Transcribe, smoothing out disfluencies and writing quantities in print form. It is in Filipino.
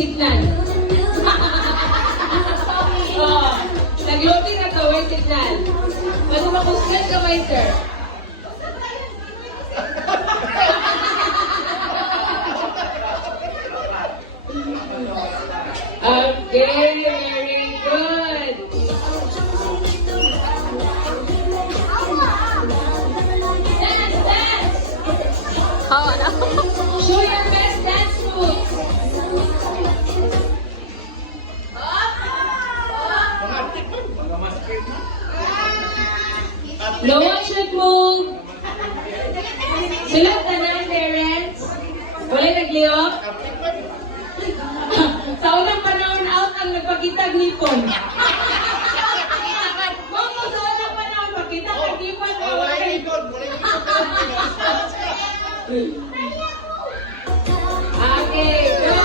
signal. Oh, nag-loading na to, white signal. Bago makusgan ka, sir. Okay, very good. Dance, dance. Oh, no. Show your best dance moves. No one should move. Sulot na ng parents. Wala nagliyok. Sa unang panahon, out ang nagpakitag nipon. Mamo, sa unang panahon, pakita ng nipon. Wala yung ikon. Wala yung ikon.